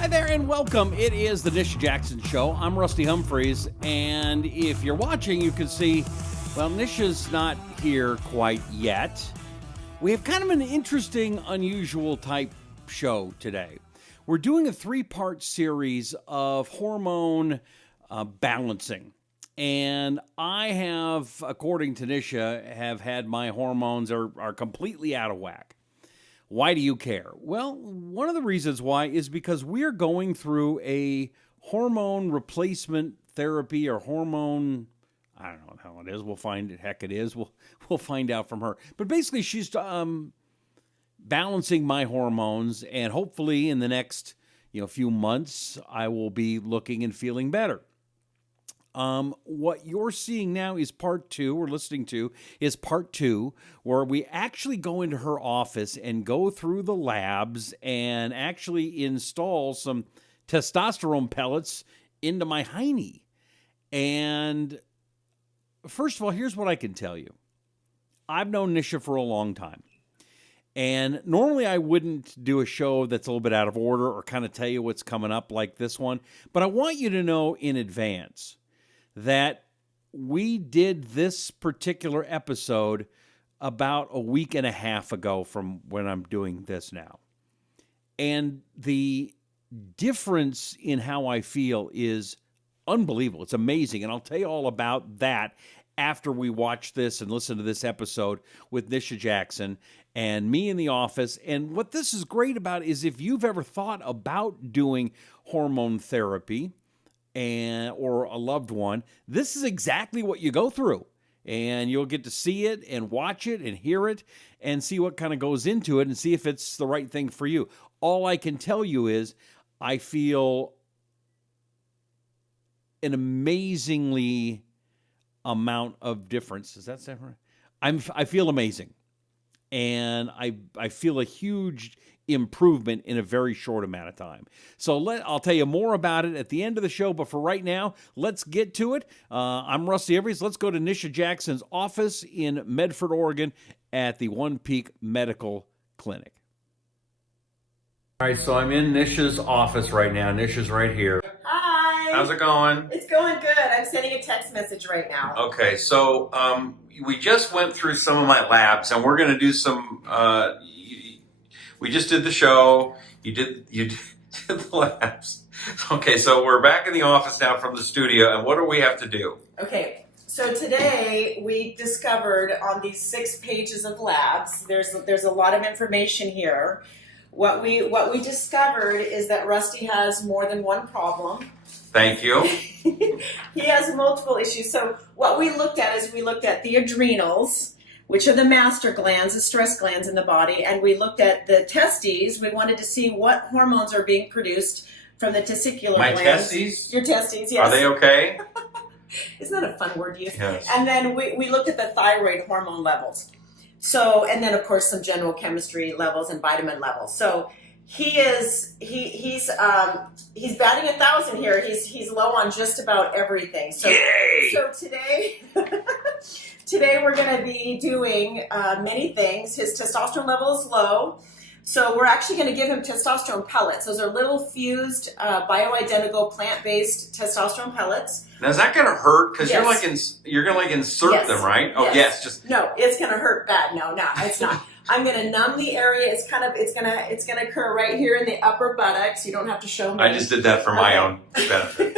Hi there and welcome. It is the Nisha Jackson Show. I'm Rusty Humphries, and if you're watching, you can see, well, Nisha's not here quite yet. We have kind of an interesting, unusual type show today. We're doing a three-part series of hormone balancing. And I have, according to Nisha, have had my hormones are completely out of whack. Why do you care? Well, one of the reasons why is because we're going through a hormone replacement therapy or hormone, I don't know how it is. We'll find it. Heck, it is. We'll find out from her. But basically, she's balancing my hormones, and hopefully in the next few months, I will be looking and feeling better. What you're seeing now is part two, or listening to, is part two, where we actually go into her office and go through the labs and actually install some testosterone pellets into my hiney. And first of all, here's what I can tell you. I've known Nisha for a long time. And normally I wouldn't do a show that's a little bit out of order or kind of tell you what's coming up like this one. But I want you to know in advance that we did this particular episode about a week and a half ago from when I'm doing this now. And the difference in how I feel is unbelievable. It's amazing. And I'll tell you all about that after we watch this and listen to this episode with Nisha Jackson and me in the office. And what this is great about is if you've ever thought about doing hormone therapy, or a loved one, this is exactly what you go through. And you'll get to see it and watch it and hear it and see what kind of goes into it and see if it's the right thing for you. All I can tell you is I feel an amazingly amount of difference. Does that sound right? I feel amazing. And I feel a huge improvement in a very short amount of time. So I'll tell you more about it at the end of the show, but for right now, let's get to it. I'm Rusty Humphries. Let's go to Nisha Jackson's office in Medford, Oregon at the One Peak Medical Clinic. All right, so I'm in Nisha's office right now. Nisha's right here. Hi. How's it going? It's going good. I'm sending a text message right now. Okay, so we just went through some of my labs, and we're going to do some. We just did the show. You did the labs. Okay, so we're back in the office now from the studio, and what do we have to do? Okay, so today we discovered on these 6 pages of labs, there's a lot of information here. What we discovered is that Rusty has more than one problem. Thank you. He has multiple issues. So what we looked at is we looked at the adrenals, which are the master glands, the stress glands in the body, and we looked at the testes. We wanted to see what hormones are being produced from the testicular glands. My testes? Your testes, yes. Are they okay? Isn't that a fun word to use? Yes. And then we looked at the thyroid hormone levels. So, and then of course some general chemistry levels and vitamin levels. So he's batting 1,000 here. He's low on just about everything. So, Yay! So today we're going to be doing many things. His testosterone level is low. So we're actually going to give him testosterone pellets. Those are little fused, bioidentical plant-based testosterone pellets. Now is that going to hurt? Because Yes. you're going to insert them, right? Oh yes. No, it's going to hurt bad. No, it's not. I'm going to numb the area. It's going to occur right here in the upper buttocks. You don't have to show me. I just did that for my own benefit.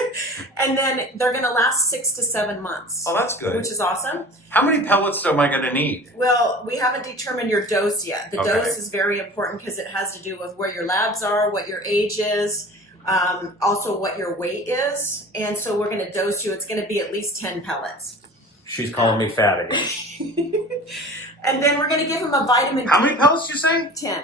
And then they're going to last 6 to 7 months. Oh, that's good. Which is awesome. How many pellets am I going to need? Well, we haven't determined your dose yet. The Okay. dose is very important because it has to do with where your labs are, what your age is, also what your weight is. And so we're going to dose you. It's going to be at least 10 pellets. She's calling me fat again. And then we're going to give him a vitamin D. How many pellets did you say? 10.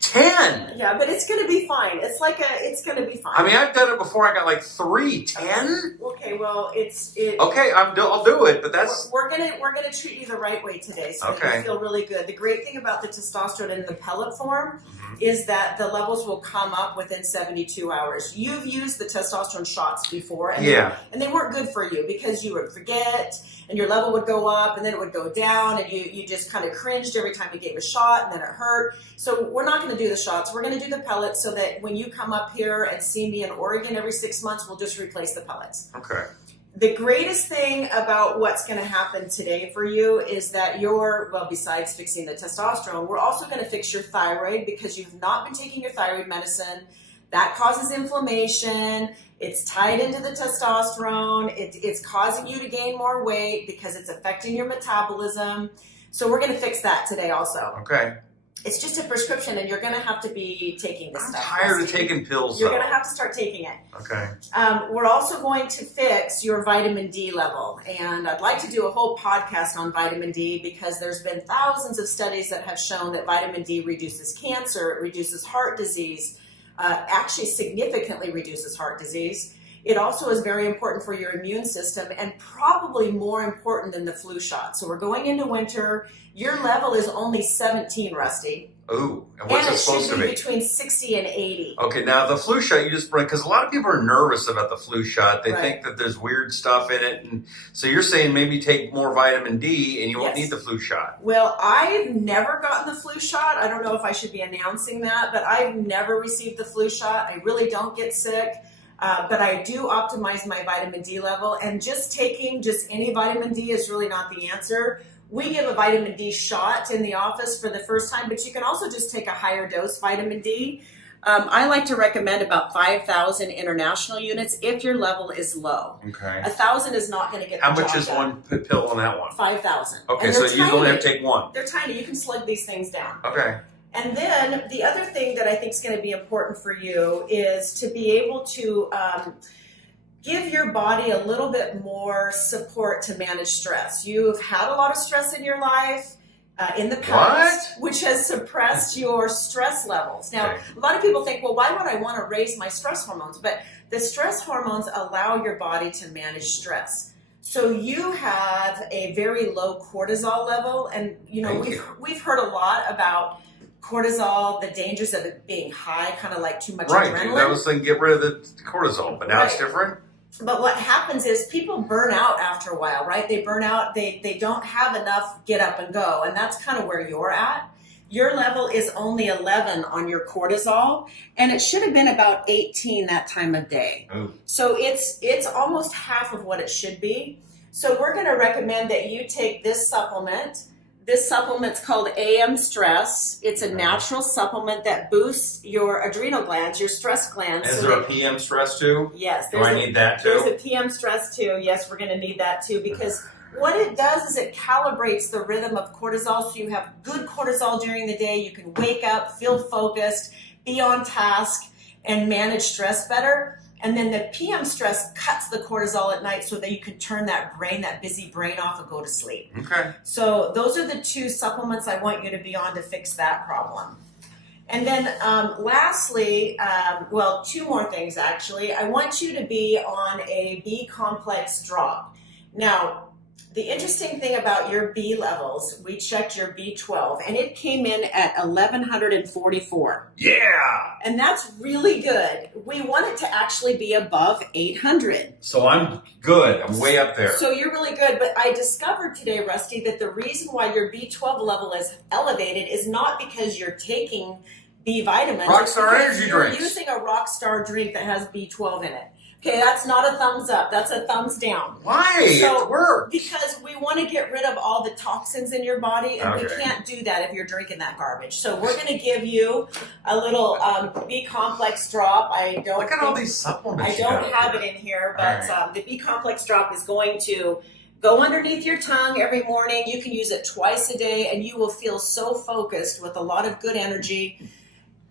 10? Yeah, but it's going to be fine. It's going to be fine. I mean, I've done it before. I got like 3. 10? Okay, well, Okay, I'll do it, but that's... We're gonna treat you the right way today, so Okay. you feel really good. The great thing about the testosterone in the pellet form is that the levels will come up within 72 hours. You've used the testosterone shots before, and they weren't good for you because you would forget, and your level would go up, and then it would go down, and you just kind of cringed every time you gave a shot, and then it hurt. So we're not going to do do the shots. We're going to do the pellets so that when you come up here and see me in Oregon every 6 months, we'll just replace the pellets. Okay. The greatest thing about what's going to happen today for you is that besides fixing the testosterone, we're also going to fix your thyroid because you have not been taking your thyroid medicine. That causes inflammation. It's tied into the testosterone. It's causing you to gain more weight because it's affecting your metabolism. So we're going to fix that today also. Okay. It's just a prescription, and you're going to have to be taking this stuff. I'm tired of taking pills, You're going to have to start taking it. Okay. We're also going to fix your vitamin D level. And I'd like to do a whole podcast on vitamin D because there's been thousands of studies that have shown that vitamin D reduces cancer, it reduces heart disease, actually significantly reduces heart disease. It also is very important for your immune system and probably more important than the flu shot. So we're going into winter. Your level is only 17, Rusty. Ooh, and what's it supposed to be? Between 60 and 80. Okay, now the flu shot you just bring, because a lot of people are nervous about the flu shot. They Right. think that there's weird stuff in it. And so you're saying maybe take more vitamin D and you won't need the flu shot. Well, I've never gotten the flu shot. I don't know if I should be announcing that, but I've never received the flu shot. I really don't get sick. But I do optimize my vitamin D level, and just taking any vitamin D is really not the answer. We give a vitamin D shot in the office for the first time, but you can also just take a higher dose vitamin D. I like to recommend about 5,000 international units if your level is low. Okay. 1,000 is not going to get How the much job is done. one pill on that one? 5,000. Okay, And so they're you only tiny. have to take one. They're tiny. You can slug these things down. Okay. And then the other thing that I think is going to be important for you is to be able to give your body a little bit more support to manage stress. You've had a lot of stress in your life in the past, which has suppressed your stress levels. Now, a lot of people think, well, why would I want to raise my stress hormones? But the stress hormones allow your body to manage stress. So you have a very low cortisol level, and we've heard a lot about cortisol, the dangers of it being high, kind of like too much adrenaline. That was saying get rid of the cortisol, but now it's different. But what happens is people burn out after a while, right? They burn out, they don't have enough get up and go, and that's kind of where you're at. Your level is only 11 on your cortisol, and it should have been about 18 that time of day. Ooh. So it's almost half of what it should be. So we're going to recommend that you take this supplement. This supplement's called AM Stress. It's a natural supplement that boosts your adrenal glands, your stress glands. Is there a PM stress too? Yes. Do I need that too? There's a PM Stress too. Yes, we're going to need that too, because what it does is it calibrates the rhythm of cortisol, so you have good cortisol during the day. You can wake up, feel focused, be on task, and manage stress better. And then the PM Stress cuts the cortisol at night so that you can turn that busy brain off and go to sleep. Okay. So those are the two supplements I want you to be on to fix that problem. And then lastly, two more things actually. I want you to be on a B complex drop. Now, the interesting thing about your B levels, we checked your B12 and it came in at 1,144. Yeah. And that's really good. We want it to actually be above 800. So I'm good. I'm way up there. So you're really good. But I discovered today, Rusty, that the reason why your B12 level is elevated is not because you're taking B vitamins. Rockstar energy you're drinks. using a Rockstar drink that has B12 in it. Okay, that's not a thumbs up. That's a thumbs down. Why? So, it works. Because we want to get rid of all the toxins in your body, and we Okay. can't do that if you're drinking that garbage. So we're going to give you a little B complex drop. Look at all these supplements. I don't have it in here, but the B complex drop is going to go underneath your tongue every morning. You can use it twice a day, and you will feel so focused with a lot of good energy.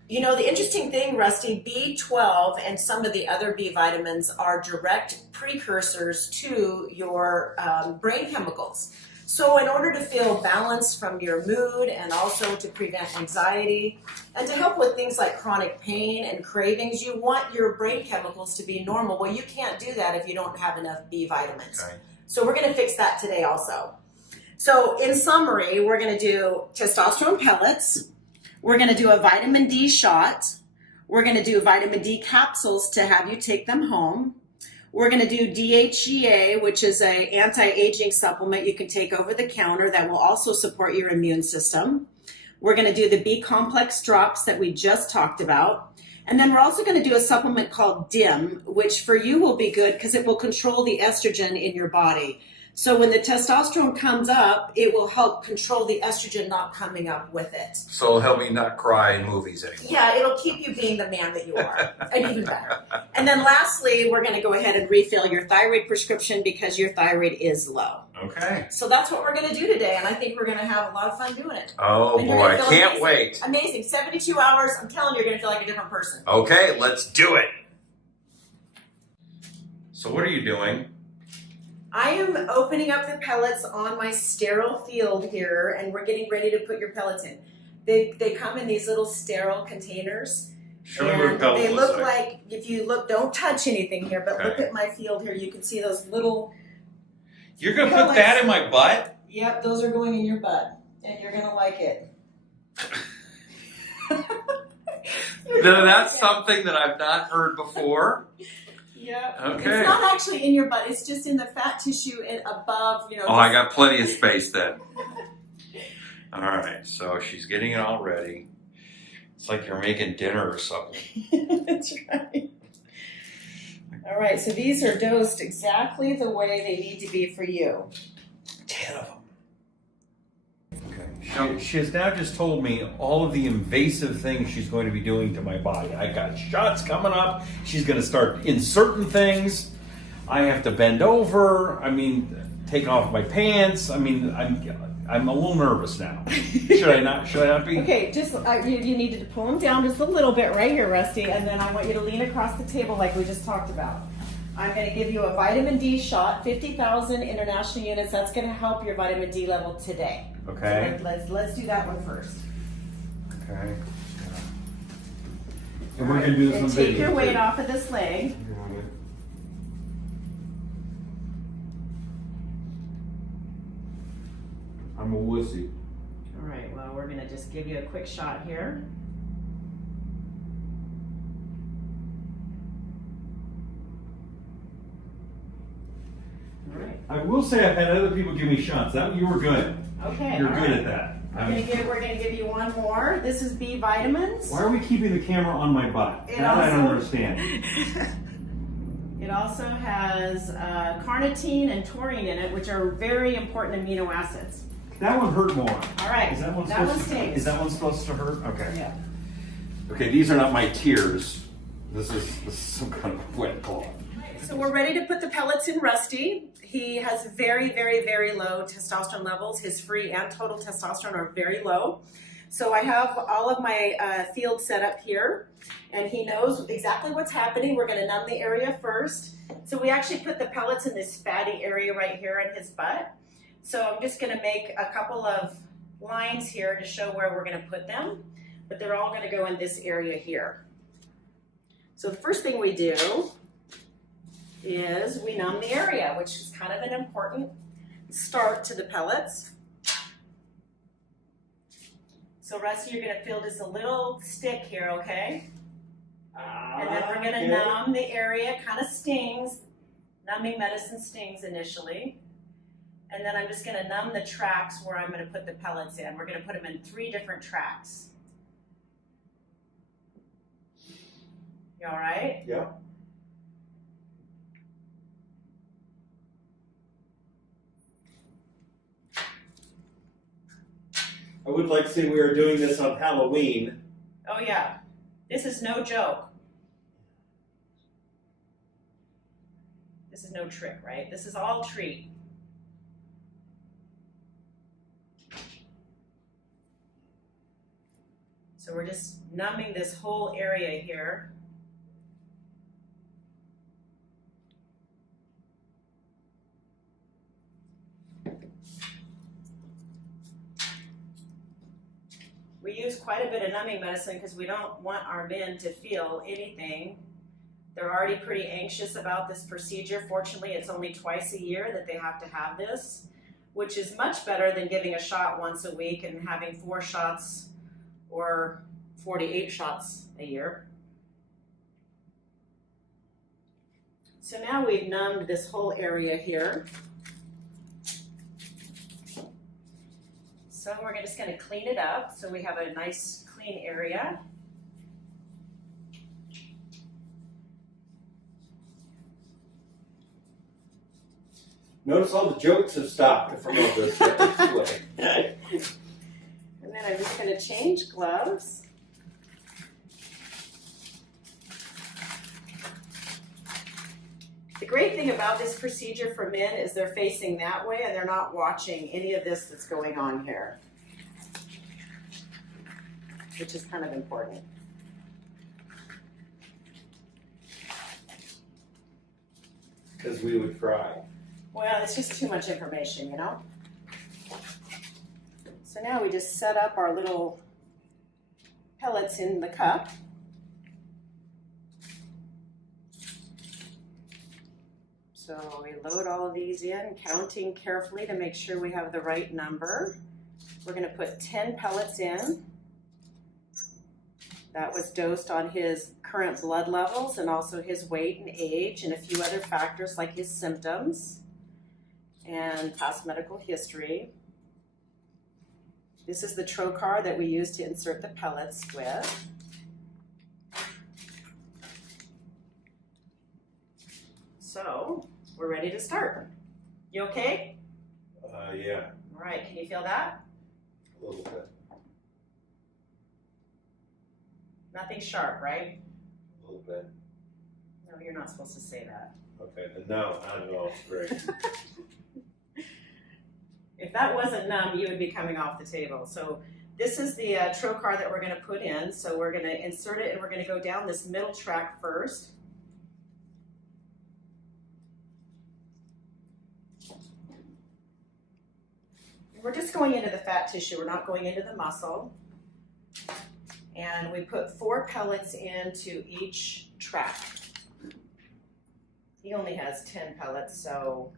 You know, the interesting thing, Rusty, B12 and some of the other B vitamins are direct precursors to your brain chemicals. So in order to feel balanced from your mood and also to prevent anxiety and to help with things like chronic pain and cravings, you want your brain chemicals to be normal. Well, you can't do that if you don't have enough B vitamins. Okay. So we're going to fix that today also. So in summary, we're going to do testosterone pellets. We're going to do a vitamin D shot. We're going to do vitamin D capsules to have you take them home. We're going to do DHEA, which is an anti-aging supplement you can take over the counter that will also support your immune system. We're going to do the B complex drops that we just talked about. And then we're also going to do a supplement called DIM, which for you will be good because it will control the estrogen in your body. So when the testosterone comes up, it will help control the estrogen not coming up with it. So it'll help me not cry in movies anymore. Yeah, it'll keep you being the man that you are, and even better. And then lastly, we're going to go ahead and refill your thyroid prescription because your thyroid is low. Okay. So that's what we're going to do today, and I think we're going to have a lot of fun doing it. Oh And you're boy, gonna feel can't amazing. wait. Amazing. 72 hours, I'm telling you, you're going to feel like a different person. Okay, let's do it. So what are you doing? I am opening up the pellets on my sterile field here, and we're getting ready to put your pellets in. They come in these little sterile containers. Show me what And pellets they looks look like, if you look, don't touch anything here, but look Okay. at my field here. You can see those little, You're gonna put Pellets. that in my butt? yep, those are going in your butt, and you're going to like it. That's something that I've not heard before. Yep. Okay. It's not actually in your butt. It's just in the fat tissue and above, you know. Oh, I got plenty of space then. All right, so she's getting it all ready. It's like you're making dinner or something. That's right. All right, so these are dosed exactly the way they need to be for you. 10 of them. Okay. She has now just told me all of the invasive things she's going to be doing to my body. I got shots coming up. She's going to start inserting things. I have to bend over. I mean, take off my pants. I mean, I'm a little nervous now. Should I not? Should I not be? Okay, just you needed to pull them down just a little bit right here, Rusty, and then I want you to lean across the table like we just talked about. I'm going to give you a vitamin D shot, 50,000 international units. That's going to help your vitamin D level today. Okay. So let's do that one first. Okay. And we're gonna do this And on take video, your weight too. off of this leg. I'm a wussy. All right, well, we're going to just give you a quick shot here. All right. I will say I've had other people give me shots. That you were good. Okay. You're all good right. at that. We're gonna give you one more. This is B vitamins. Why are we keeping the camera on my butt? It That I don't also- understand. It also has carnitine and taurine in it, which are very important amino acids. That one hurt more. All right, Is that one that supposed one to? stings. Is that one supposed to hurt? Okay. Yeah. Okay. These are not my tears. This is some kind of wet cloth. So we're ready to put the pellets in Rusty. He has very, very, very low testosterone levels. His free and total testosterone are very low. So I have all of my field set up here, and he knows exactly what's happening. We're going to numb the area first. So we actually put the pellets in this fatty area right here in his butt. So I'm just going to make a couple of lines here to show where we're going to put them, but they're all going to go in this area here. So the first thing we do is we numb the area, which is kind of an important start to the pellets. So Rusty, you're gonna feel just a little stick here, okay? And then we're gonna numb the area, kind of stings. Numbing medicine stings initially. And then I'm just gonna numb the tracks where I'm gonna put the pellets in. We're gonna put them in 3 different tracks. You all right? Yeah. I would like to say we are doing this on Halloween. Oh yeah, this is no joke. This is no trick, right? This is all treat. So we're just numbing this whole area here. We use quite a bit of numbing medicine because we don't want our men to feel anything. They're already pretty anxious about this procedure. Fortunately, it's only twice a year that they have to have this, which is much better than giving a shot once a week and having 4 shots or 48 shots a year. So now we've numbed this whole area here. So we're just going to clean it up so we have a nice clean area. Notice all the jokes have stopped to promote this way. And then I'm just going to change gloves. The great thing about this procedure for men is they're facing that way and they're not watching any of this that's going on here, which is kind of important. Because we would cry. Well, it's just too much information, you know? So now we just set up our little pellets in the cup. So we load all of these in, counting carefully to make sure we have the right number. We're going to put 10 pellets in. That was dosed on his current blood levels and also his weight and age and a few other factors like his symptoms and past medical history. This is the trocar that we use to insert the pellets with. So we're ready to start. You okay? Yeah. All right, can you feel that? A little bit. Nothing sharp, right? A little bit. No, you're not supposed to say that. Okay, then no, I don't know. It's great. If that wasn't numb, you would be coming off the table. So this is the trocar that we're going to put in. So we're going to insert it and we're going to go down this middle track first. We're just going into the fat tissue. We're not going into the muscle. And we put 4 pellets into each track. He only has 10 pellets, so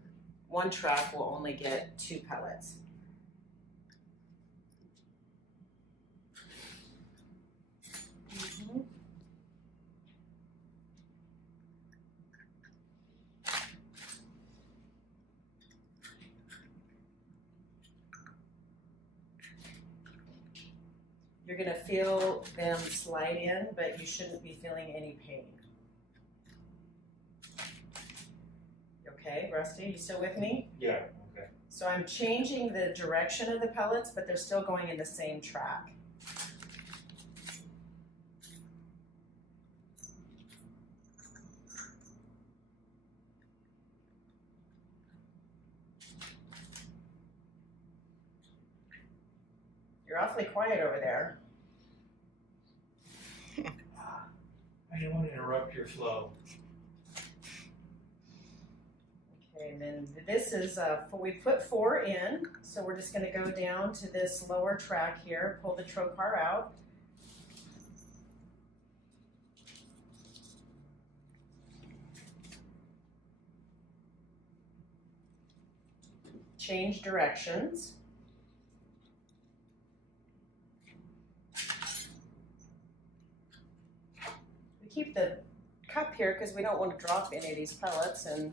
one track will only get 2 pellets. You're going to feel them slide in, but you shouldn't be feeling any pain. You okay, Rusty? You still with me? Yeah, okay. So I'm changing the direction of the pellets, but they're still going in the same track. You're awfully quiet over there. I don't want to interrupt your flow. Okay, and then this is, we put 4 in, so we're just going to go down to this lower track here, pull the trocar out. Change directions. Keep the cup here because we don't want to drop any of these pellets, and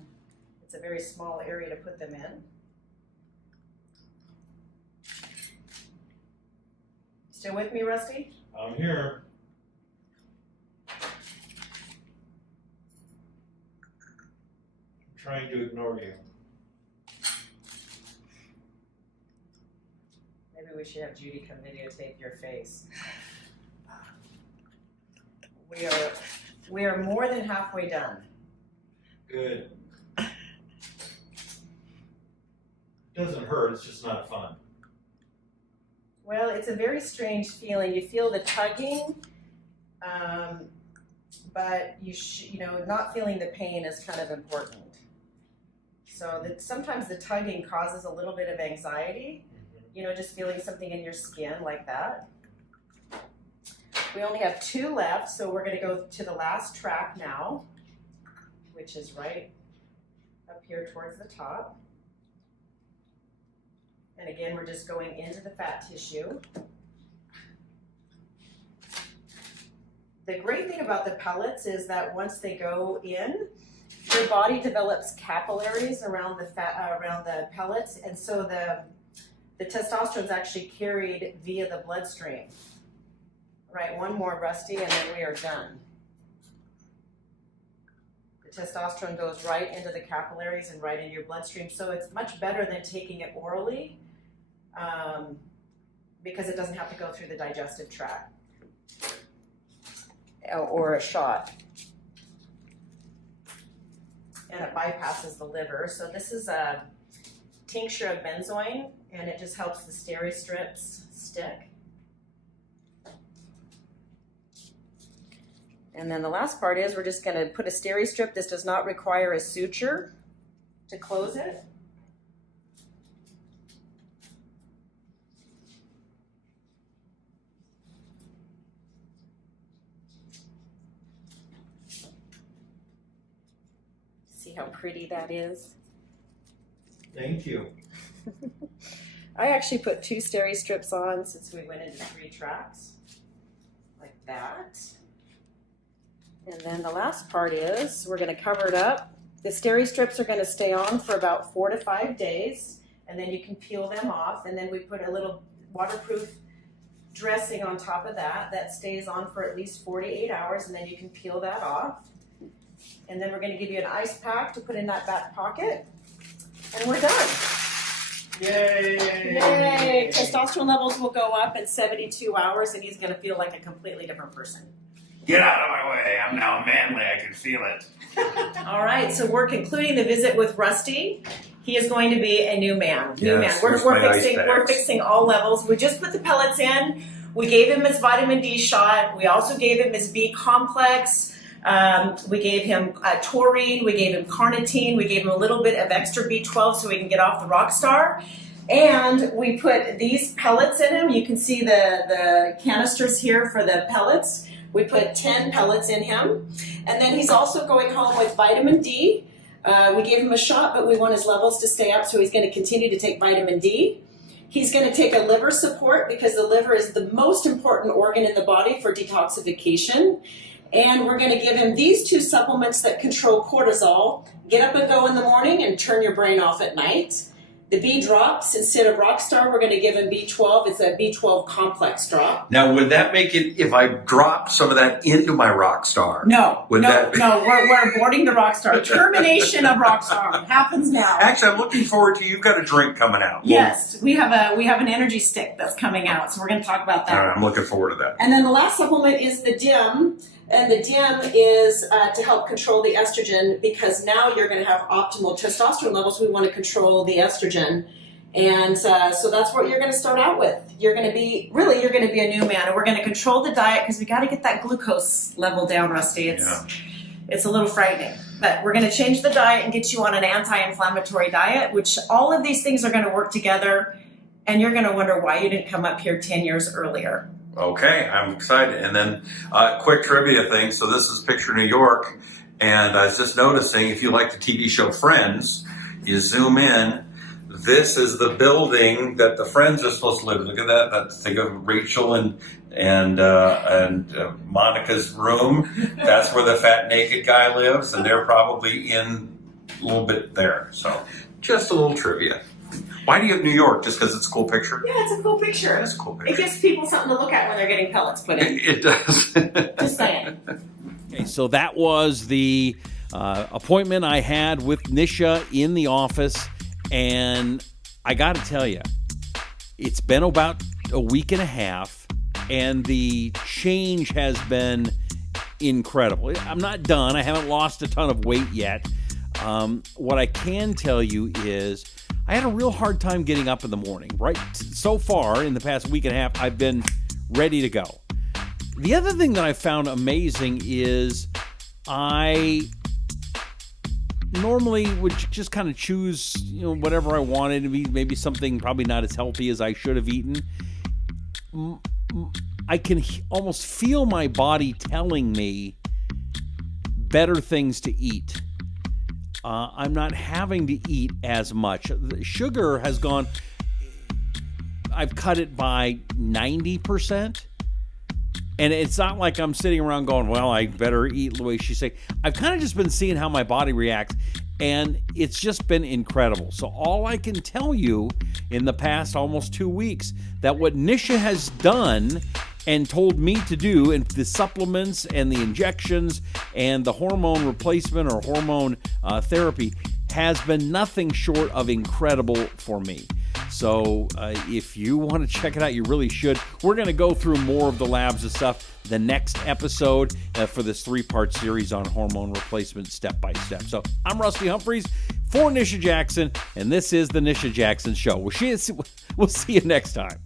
it's a very small area to put them in. Still with me, Rusty? I'm here. I'm trying to ignore you. Maybe we should have Judy come videotape your face. We are more than halfway done. Good. Doesn't hurt, it's just not fun. Well, it's a very strange feeling. You feel the tugging, but you know, not feeling the pain is kind of important. So sometimes the tugging causes a little bit of anxiety, you know, just feeling something in your skin like that. We only have 2 left, so we're going to go to the last track now, which is right up here towards the top. And again, we're just going into the fat tissue. The great thing about the pellets is that once they go in, your body develops capillaries around the fat, around the pellets, and so the testosterone is actually carried via the bloodstream. Right, one more, Rusty, and then we are done. The testosterone goes right into the capillaries and right into your bloodstream, so it's much better than taking it orally because it doesn't have to go through the digestive tract or a shot. And it bypasses the liver. So this is a tincture of benzoin, and it just helps the steri strips stick. And then the last part is we're just going to put a steri strip. This does not require a suture to close it. See how pretty that is? Thank you. I actually put 2 steri strips on since we went into 3 tracks, like that. And then the last part is we're going to cover it up. The steri strips are going to stay on for about 4 to 5 days, and then you can peel them off. And then we put a little waterproof dressing on top of that that stays on for at least 48 hours, and then you can peel that off. And then we're going to give you an ice pack to put in that back pocket, and we're done. Yay! Yay! Testosterone levels will go up in 72 hours, and he's going to feel like a completely different person. Get out of my way. I'm now manly. I can feel it. All right, so we're concluding the visit with Rusty. He is going to be a new man. Yes, We're where's my ice we're packs? fixing all levels. We just put the pellets in. We gave him his vitamin D shot. We also gave him his B complex. We gave him taurine. We gave him carnitine. We gave him a little bit of extra B12 so he can get off the Rockstar. And we put these pellets in him. You can see the canisters here for the pellets. We put 10 pellets in him. And then he's also going home with vitamin D. We gave him a shot, but we want his levels to stay up, so he's going to continue to take vitamin D. He's going to take a liver support because the liver is the most important organ in the body for detoxification. And we're going to give him these 2 supplements that control cortisol. Get up and go in the morning and turn your brain off at night. The B drops, instead of Rockstar, we're going to give him B12. It's a B12 complex drop. Now, would that make it, if I drop some of that into my Rockstar? No, Would that be- we're aborting the Rockstar. Termination of Rockstar happens now. Actually, I'm looking forward to, you've got a drink coming out. Yes, we have an energy stick that's coming out, so we're going to talk about All that. right, I'm looking forward to that. And then the last supplement is the DIM. And the DIM is to help control the estrogen, because now you're going to have optimal testosterone levels. We want to control the estrogen. And so that's what you're going to start out with. You're going to be a new man. And we're going to control the diet because we got to get that glucose level down, Rusty. It's a little frightening. But we're going to change the diet and get you on an anti-inflammatory diet, which all of these things are going to work together. And you're going to wonder why you didn't come up here 10 years earlier. Okay, I'm excited. And then quick trivia thing. So this is picture New York. And I was just noticing, if you like the TV show Friends, you zoom in. This is the building that the Friends are supposed to live in. Look at that. Think of Rachel and Monica's room. That's where the fat naked guy lives. And they're probably in a little bit there. So just a little trivia. Why do you have New York? Just because it's a cool picture? Yeah, it's a cool picture. It's a cool It picture. gives people something to look at when they're getting pellets put in. It does. Just saying. Okay, so that was the appointment I had with Nisha in the office, and I got to tell you, it's been about a week and a half, and the change has been incredible. I'm not done. I haven't lost a ton of weight yet. What I can tell you is I had a real hard time getting up in the morning. Right so far, in the past week and a half, I've been ready to go. The other thing that I found amazing is I normally would just kind of choose, whatever I wanted to be, maybe something probably not as healthy as I should have eaten. I can almost feel my body telling me better things to eat. I'm not having to eat as much. The sugar has gone, I've cut it by 90%. And it's not like I'm sitting around going, well, I better eat the way she's saying. I've kind of just been seeing how my body reacts, and it's just been incredible. So all I can tell you in the past almost 2 weeks, that what Nisha has done and told me to do, and the supplements and the injections and the hormone replacement or hormone therapy, has been nothing short of incredible for me. So if you want to check it out, you really should. We're going to go through more of the labs and stuff the next episode for this 3-part series on hormone replacement step by step. So I'm Rusty Humphries for Nisha Jackson, and this is the Nisha Jackson Show. We'll see you next time.